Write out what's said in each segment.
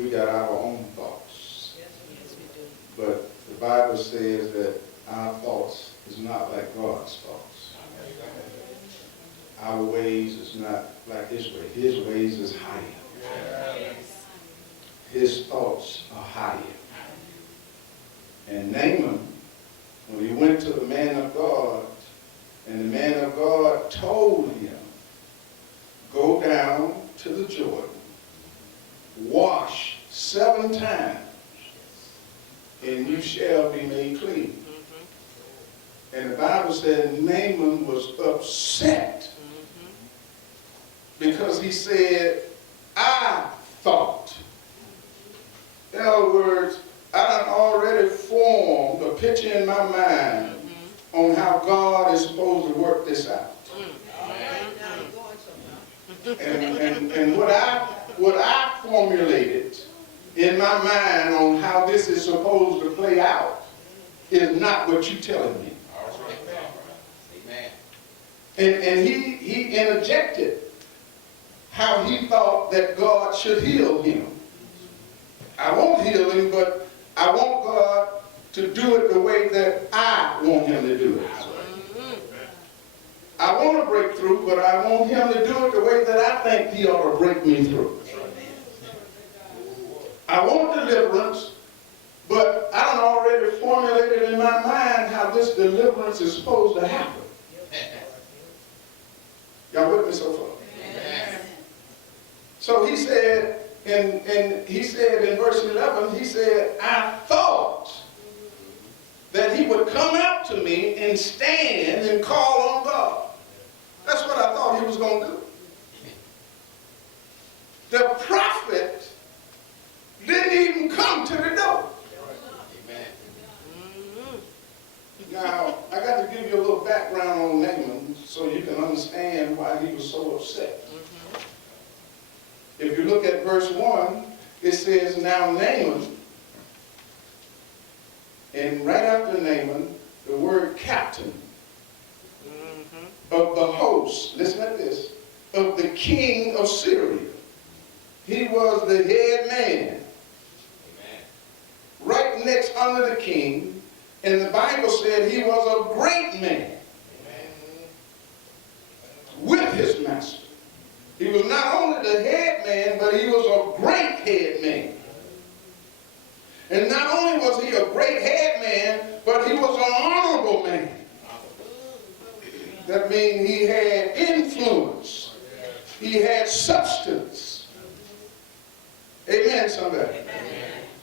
we got our own thoughts. Yes, we do. But the Bible says that our thoughts is not like God's thoughts. Our ways is not like his way. His ways is higher. His thoughts are higher. And Naaman, when he went to the man of God, and the man of God told him, go down to the Jordan, wash 7 times, and you shall be made clean. And the Bible said Naaman was upset because he said, I thought. In other words, I done already formed a picture in my mind on how God is supposed to work this out. And what I formulated in my mind on how this is supposed to play out is not what you're telling me. And he interjected how he thought that God should heal him. I won't heal him, but I want God to do it the way that I want him to do it. I want to break through, but I want him to do it the way that I think he ought to break me through. I want deliverance, but I done already formulated in my mind how this deliverance is supposed to happen. Y'all with me so far? Yes. So he said, and he said in verse 11, he said, I thought that he would come out to me and stand and call on God. That's what I thought he was going to do. The prophet didn't even come to the door. Now, I got to give you a little background on Naaman so you can understand why he was so upset. If you look at verse 1, it says, now Naaman, and right after Naaman, the word captain of the host, listen to this, of the king of Syria. He was the head man. Right next under the king. And the Bible said he was a great man with his master. He was not only the head man, but he was a great head man. And not only was he a great head man, but he was an honorable man. That means he had influence. He had substance. Amen, somebody. Amen.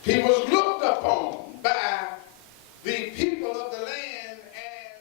He was looked upon by the people of the land as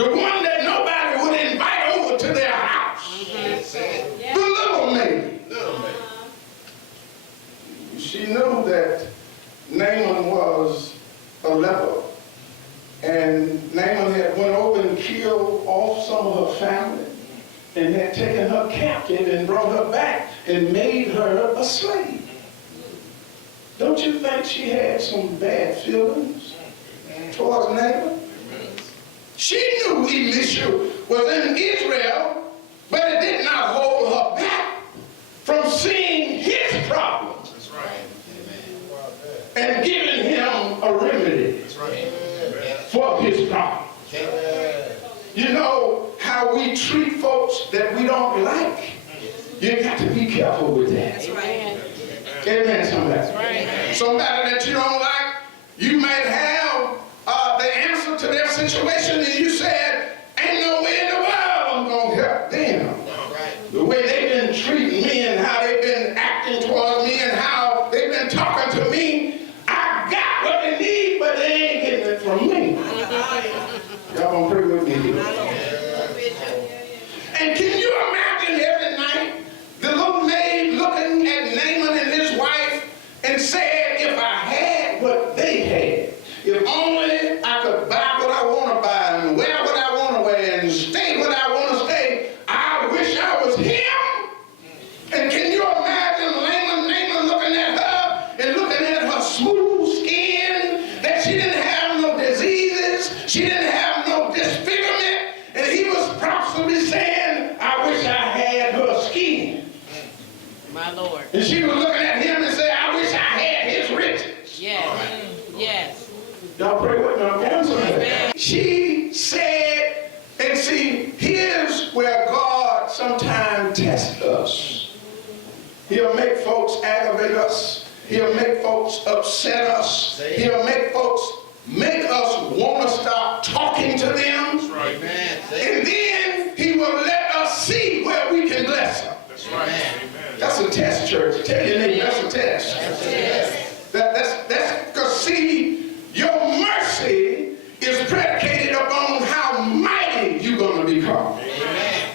The one that nobody would invite over to their house. The little maid. She knew that Naaman was a leper. And Naaman had went over and killed off some of her family and had taken her captive and brought her back and made her a slave. Don't you think she had some bad feelings towards Naaman? She knew Elisha was in Israel, but it did not hold her back from seeing his problems. That's right. And giving him a remedy for his problem. You know how we treat folks that we don't like? You got to be careful with that. That's right. Amen, somebody. Right. Somebody that you don't like, you might have the answer to their situation, and you said, ain't no way in the world I'm going to help them. Right. The way they've been treating me and how they've been acting towards me and how they've been talking to me, I got what they need, but they ain't getting it from me. Y'all gonna pray with me here. And can you imagine every night the little maid looking at Naaman and his wife and said, if I had what they had, if only I could buy what I want to buy and wear what I want to wear and stay what I want to stay, I wish I was him. And can you imagine Naaman looking at her and looking at her smooth skin, that she didn't have no diseases, she didn't have no disfigurement, and he was possibly saying, I wish I had her skin. My Lord. And she was looking at him and saying, I wish I had his riches. Yes. Yes. Y'all pray with me. I'm answering. She said, and see, here's where God sometimes tests us. He'll make folks aggravate us. He'll make folks upset us. He'll make folks make us want to stop talking to them. That's right. And then he will let us see where we can bless them. That's right. That's a test, church. Tell your neighbor, that's a test. That's because, see, your mercy is predicated upon how mighty you're going to become. Amen.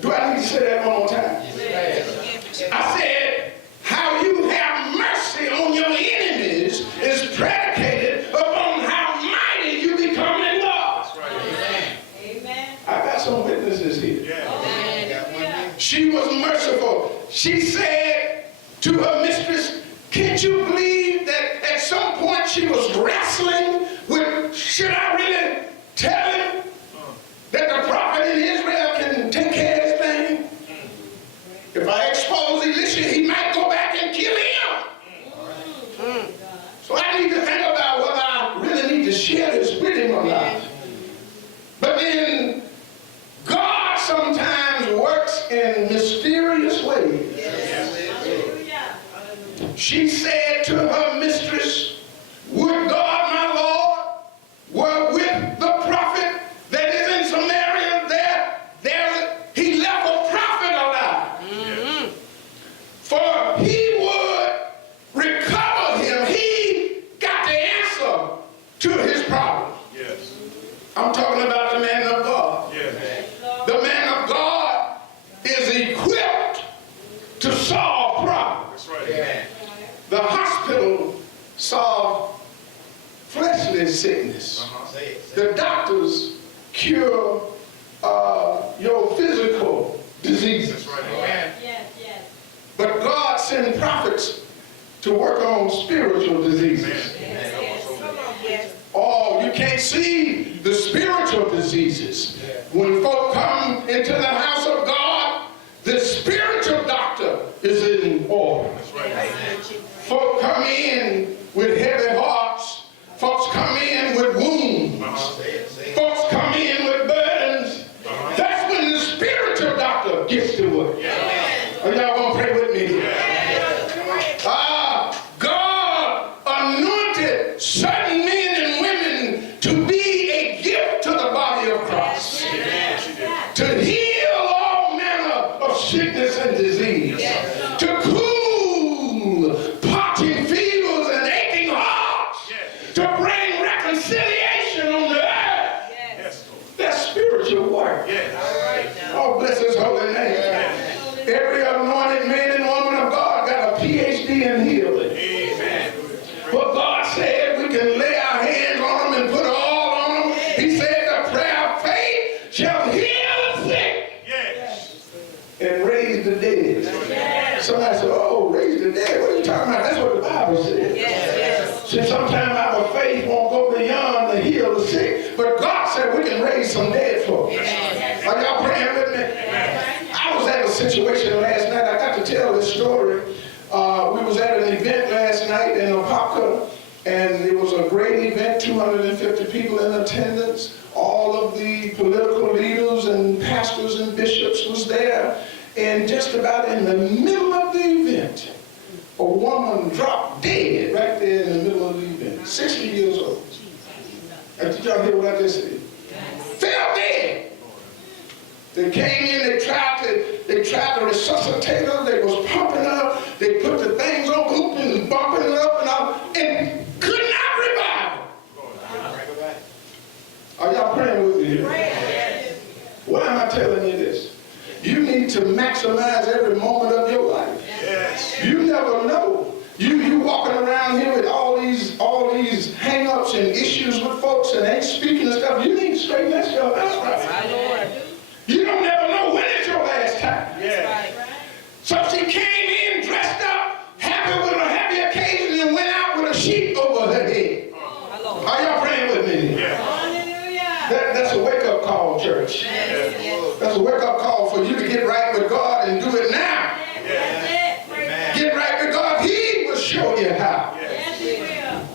Do I need to say that one more time? I said, how you have mercy on your enemies is predicated upon how mighty you become in God. That's right. Amen. I got some witnesses here. Yeah. She was merciful. She said to her mistress, can't you believe that at some point she was wrestling with, should I really tell him that the prophet in Israel can take care of his thing? If I expose Elisha, he might go back and kill him. So I need to think about whether I really need to share this with him or not. But then God sometimes works in mysterious ways. She said to her mistress, would God, my Lord, were with the prophet that is in Samaria he left a prophet alive. For he would recover him. He got the answer to his problem. Yes. I'm talking about the man of God. Yes. The man of God is equipped to solve problems. That's right. Yeah. The hospital solve fleshly sickness. The doctors cure your physical diseases. Right. Yes, yes. But God sent prophets to work on spiritual diseases. Yes. Oh, you can't see the spiritual diseases. When folk come into the house of God, the spiritual doctor is in order. That's right. Folk come in with heavy hearts. Folks come in with wounds. Folks come in with burdens. That's when the spiritual doctor gets to work. Are y'all going to pray with me? God anointed certain men and women to be a gift to the body of Christ. PhD in healing. Amen. But God said we can lay our hands on them and put all on them. He said the prayer of faith shall heal the sick Yes. and raise the dead. Somebody said, oh, raise the dead. What are you talking about? That's what the Bible says. See, sometimes our faith won't go beyond to heal the sick. But God said we can raise some dead folks. Are y'all praying with me? I was at a situation last night. I got to tell this story. We was at an event last night in Apopka, and it was a great event, 250 people in attendance. All of the political leaders and pastors and bishops was there. And just about in the middle of the event, a woman dropped dead right there in the middle of the event, 60 years old. Did y'all hear what I just said? Fell dead. They came in, they tried to resuscitate her, they was pumping her, they put the things on, and bumping it up and out, and could not revive her. Are y'all praying with me here? Why am I telling you this? You need to maximize every moment of your life. Yes. You never know. You walking around here with all these hang-ups and issues with folks and ain't speaking and stuff. You need to straighten that stuff out. My Lord. You don't never know when it's your last time. Yes. So she came in dressed up, happy with a happy occasion, and went out with a sheet over her head. Are y'all praying with me? Yes. That's a wake-up call, church. Yes. That's a wake-up call for you to get right with God and do it now. Yes. Amen. Get right with God. He will show you how. Yes.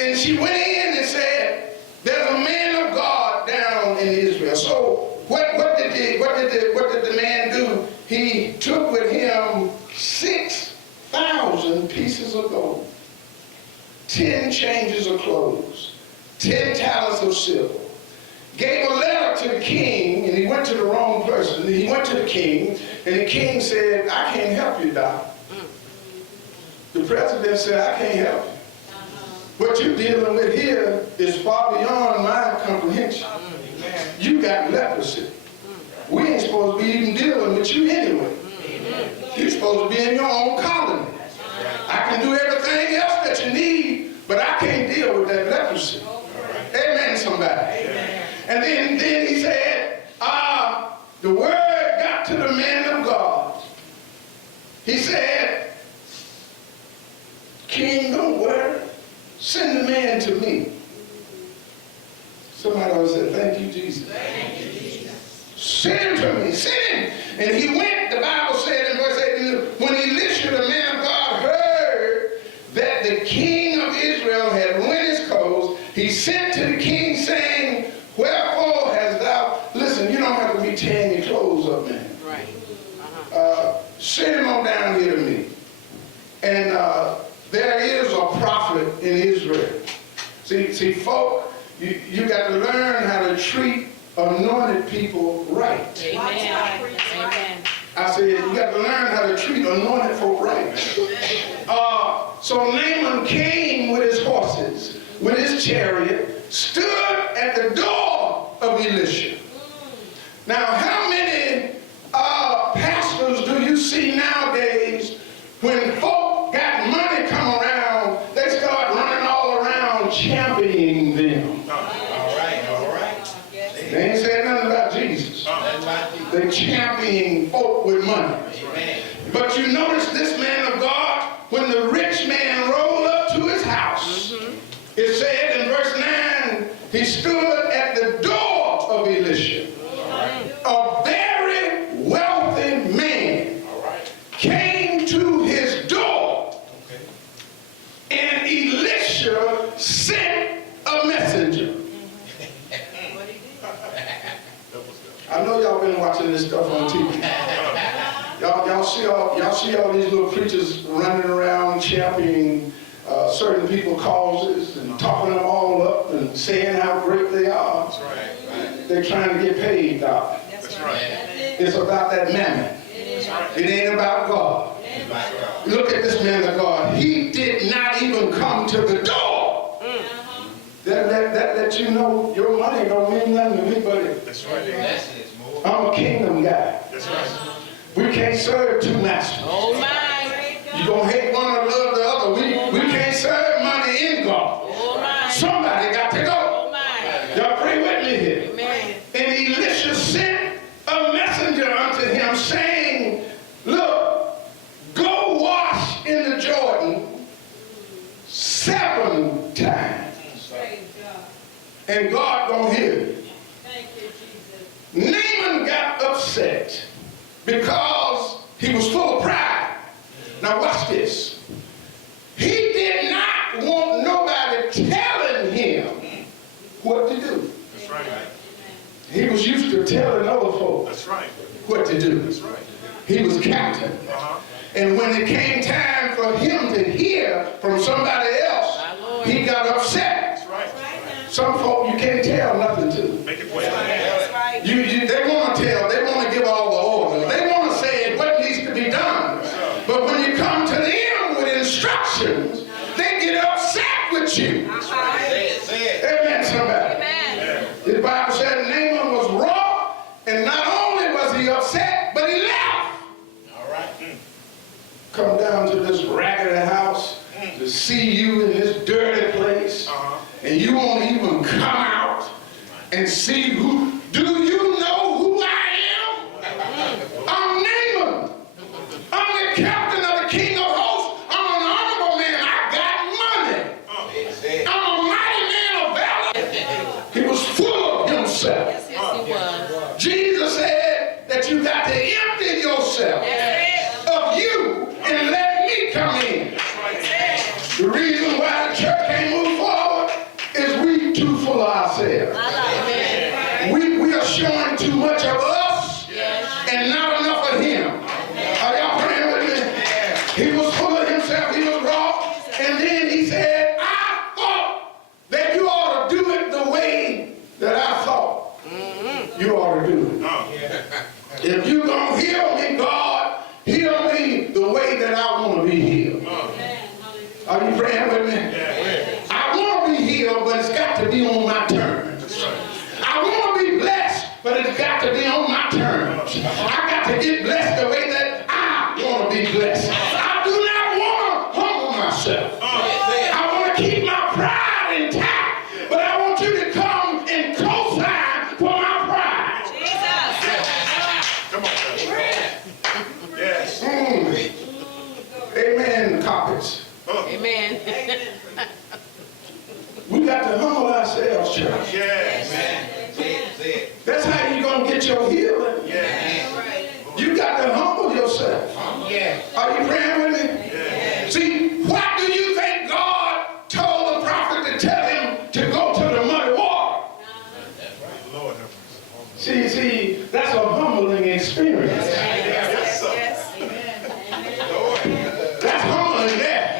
And she went in and said, there's a man of God down in Israel. So what did the man do? He took with him 6,000 pieces of gold, 10 changes of clothes, 10 talents of silver. Gave a letter to the king, and he went to the wrong person. He went to the king, and the king said, I can't help you, Doc. The president said, I can't help you. What you're dealing with here is far beyond my comprehension. You got leprosy. We ain't supposed to be even dealing with you anyway. You're supposed to be in your own colony. I can do everything else that you need, but I can't deal with that leprosy. Amen, somebody. And then he said, the word got to the man of God. He said, King, don't worry. Send the man to me. Somebody always said, thank you, Jesus. Thank you, Jesus. Send him to me. Send him. And he went, the Bible said in verse 18, when Elisha, the man of God, heard that the king of Israel had rent his clothes, he sent to the king saying, wherefore hast thou... Listen, you don't have to be tearing your clothes up, man. Right. Send him on down here to me. And there is a prophet in Israel. See, folk, you got to learn how to treat anointed people right. Amen. Amen. I said, you got to learn how to treat anointed folk right. So Naaman came with his horses, with his chariot, stood at the door of Elisha. Now, how many pastors do you see nowadays when folk got money come around, they start running all around championing them? All right. They ain't saying nothing about Jesus. They championing folk with money. Amen. But you notice this man of God, when the rich man rolled up to his house, it said in verse 9, he stood at the door of Elisha. A very wealthy man came to his door, and Elisha sent a messenger. I know y'all been watching this stuff on TV. Y'all see all these little preachers running around championing certain people's causes and talking them all up and saying how great they are. That's right. They're trying to get paid, Doc. That's right. It's about that mammon. It ain't about God. Look at this man of God. He did not even come to the door. That lets you know your money don't mean nothing to me, buddy. That's right. I'm a kingdom guy. That's right. We can't serve two masters. Oh my. You're going to hate one 7 times. Praise God. And God don't hear you. Thank you, Jesus. Naaman got upset because he was full of pride. Now watch this. He did not want nobody telling him what to do. That's right. He was used to telling other folks That's right. what to do. That's right. He was captain. Uh-huh. And when it came time for him to hear from somebody else, he got upset. That's right. Some folk you can't tell nothing to. Make it plain. That's right. They want to tell, they want to give all the orders. They want to say what needs to be done. But when you come to them with instructions, they get upset with you. Say it, say it. Amen, somebody. Amen. The Bible said Naaman was wroth, and not only was he upset, but he left. All right. Come down to this raggedy house to see you in this dirty place, and you won't even come out and see who. Do you know who I am? I'm Naaman. I'm the captain of the king of hosts. I'm an honorable man. I got money. Say it. I'm a mighty man of valor. He was full of himself. Yes, he was. Jesus said that you got to empty yourself of you and let me come in. The reason why the church can't move forward is we too full of ourselves. We are showing too much of us and not enough of him. Are y'all praying with me? He was full of himself. He was raw. And then he said, I thought that you ought to do it the way that I thought you ought to do it. If you're going to heal me, God, heal me the way that I want to be healed. Are you praying with me? I want to be healed, but it's got to be on my terms. I want to be blessed, but it's got to be on my terms. I got to get blessed the way that I want to be blessed. I do not want to humble myself. I want to keep my pride intact, but I want you to come and co-sign for my pride. Come on. Yes. Amen, carpets. Amen. We got to humble ourselves, church. Yes. Say it, say it. That's how you're going to get your healing. Yes. You got to humble yourself. Yes. Are you praying with me? Yes. See, why do you think God told the prophet to tell him to go to the muddy water? Lord have mercy. See, that's a humbling experience. Yes, sir. That's humbling there.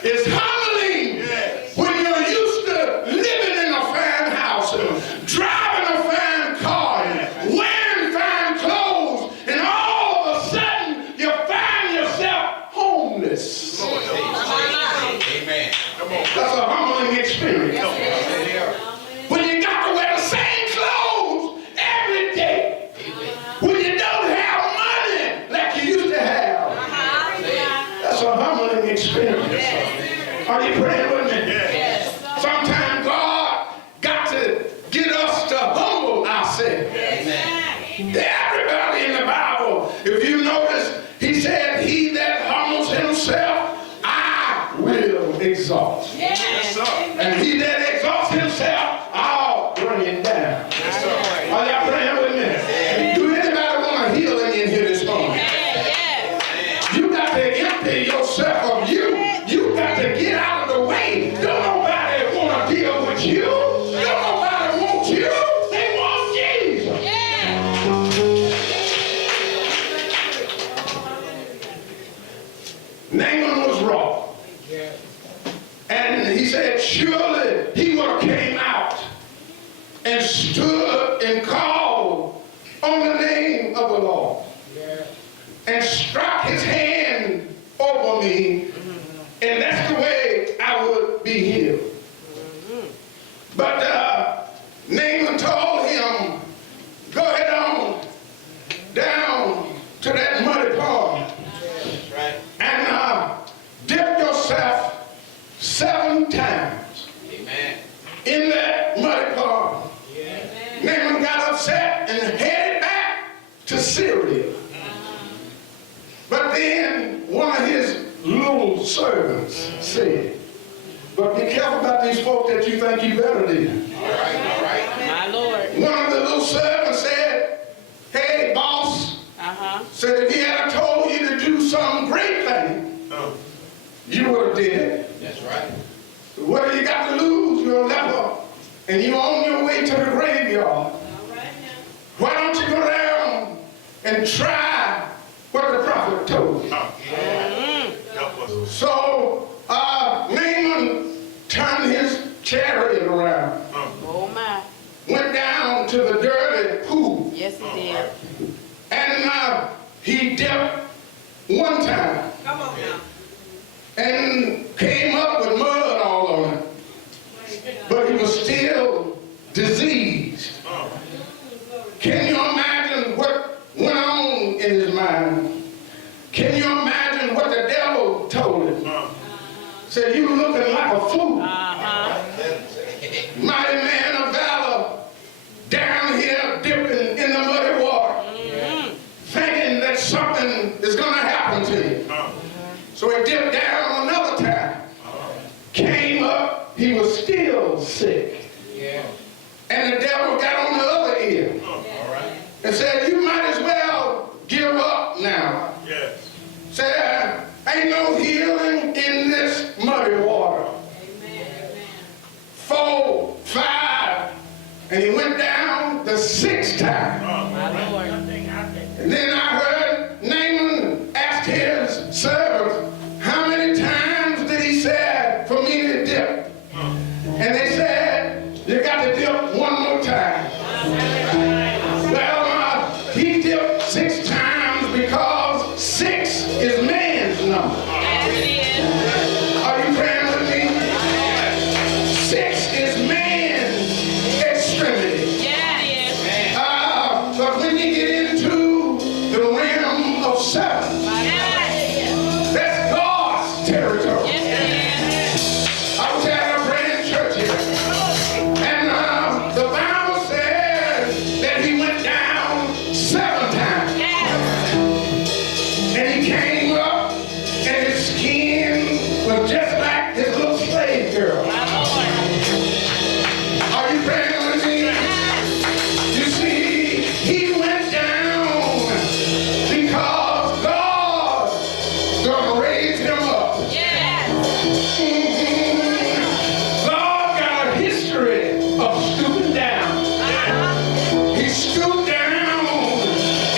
It's humbling when you're used to living in a fine house and driving a fine car and wearing fine clothes, and all of a sudden you find yourself homeless. Amen. Come on. That's a humbling experience. When you got to wear the same clothes every day. When you don't have money like you used to have. That's a humbling experience. Are you praying with me? Yes. Sometimes God got to get us to humble ourselves. Everybody in the Bible, if you notice, he said, he that humbles himself, I will exalt. Yes, sir. And he that exalts himself, I'll bring him down. Yes, sir. Are y'all praying with me? Do anybody want a healing in here this morning? You got to empty yourself of you. You got to get out of the way. Don't nobody want to deal with you. Don't nobody want you. They want Jesus. Naaman was wrong. And he said, surely he would have came out and stood and called on the name of the Lord. And struck his hand over me, and that's the way I would be healed. But Naaman told him, go ahead on down to that muddy pond and dip yourself 7 times in that muddy pond. Naaman got upset and headed back to Syria. But then one of his little servants said, But be careful about these folk that you think you better than. All right, all right. My Lord. One of the little servants said, hey, boss, said if he had told you to do some great thing, you would have did it. That's right. What do you got to lose? You're a leper, and you're on your way to the graveyard. All right now. Why don't you go down and try what the prophet told you? So Naaman turned his chariot around, Oh my. went down to the dirty pool, Yes, he did. and he dipped one time Come on now. and came up with mud all on it. But he was still diseased. Can you imagine what went on in his mind? Can you imagine what the devil told him? Said, you looking like a fool. Mighty man of valor, down here dipping in the muddy water, thinking that something is going to happen to you. So he dipped down another time, came up, he was still sick. And the devil got on the other ear and said, you might as well give up now. Said, ain't no healing in this muddy water. 4, 5, and he went down the 6th time. My Lord. And then I heard Naaman ask his servants, how many times did he say for me to dip? And they said, you got to dip one more time. Well, he dipped 6 times because 6 is man's number. Are you praying with me? 6 is man's extremity. But when you get into the realm of 7, that's God's territory. I was at a praying church here, and the Bible says that he went down 7 times. And he came up, and his skin was just like this little slave girl. Are you praying with me? You see, he went down because God's gonna raise him up. God got a history of stooping down. He stooped down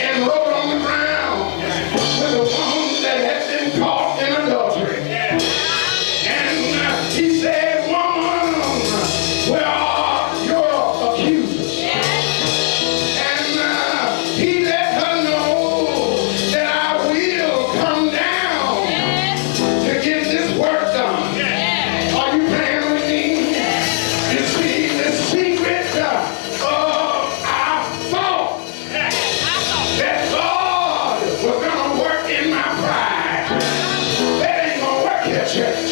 and wrote on the ground with a woman that had been caught in adultery. And he said, woman, where are your accusers? And he let her know that I will come down to get this work done. Are you praying with me? You see, the secret of I thought that God was going to work in my pride. That ain't going to work here, church.